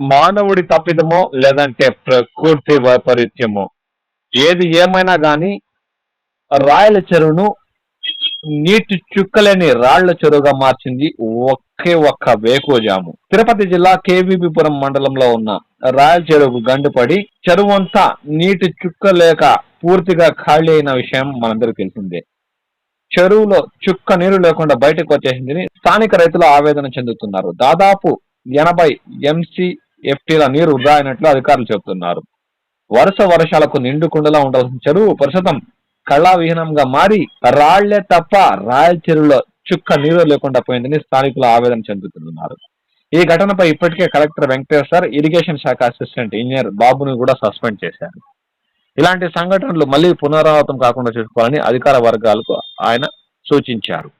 మానవుడి తప్పిదమో లేదంటే ప్రకృతి వైపరీత్యమో ఏది ఏమైనా గాని రాయల చెరువును నీటి చుక్కలేని రాళ్ల చెరువుగా మార్చింది ఒకే ఒక్క వేకువజాము. తిరుపతి జిల్లా కేవీపీపురం మండలంలో ఉన్న రాయల చెరువుకు గండిపడి చెరువంతా నీటి చుక్క లేక పూర్తిగా ఖాళీ అయిన విషయం మనందరికీ తెలిసిందే. చెరువులో చుక్క నీరు లేకుండా బయటకు వచ్చేసిందని స్థానిక రైతులు ఆవేదన చెందుతున్నారు. దాదాపు 80 MCFTల నీరు వృధా అయినట్లు అధికారులు చెబుతున్నారు. వరుస వర్షాలకు నిండుకుండలా ఉండాల్సిన చెరువు ప్రస్తుతం కళావిహీనంగా మారి రాళ్లే తప్ప రాయల చెరువులో చుక్క నీరు లేకుండా పోయిందని స్థానికులు ఆవేదన చెందుతున్నారు. ఈ ఘటనపై ఇప్పటికే కలెక్టర్ వెంకటేశ్వర్, ఇరిగేషన్ శాఖ అసిస్టెంట్ ఇంజనీర్ బాబును కూడా సస్పెండ్ చేశారు. ఇలాంటి సంఘటనలు మళ్లీ పునరావృతం కాకుండా చూసుకోవాలని అధికార వర్గాలకు ఆయన సూచించారు.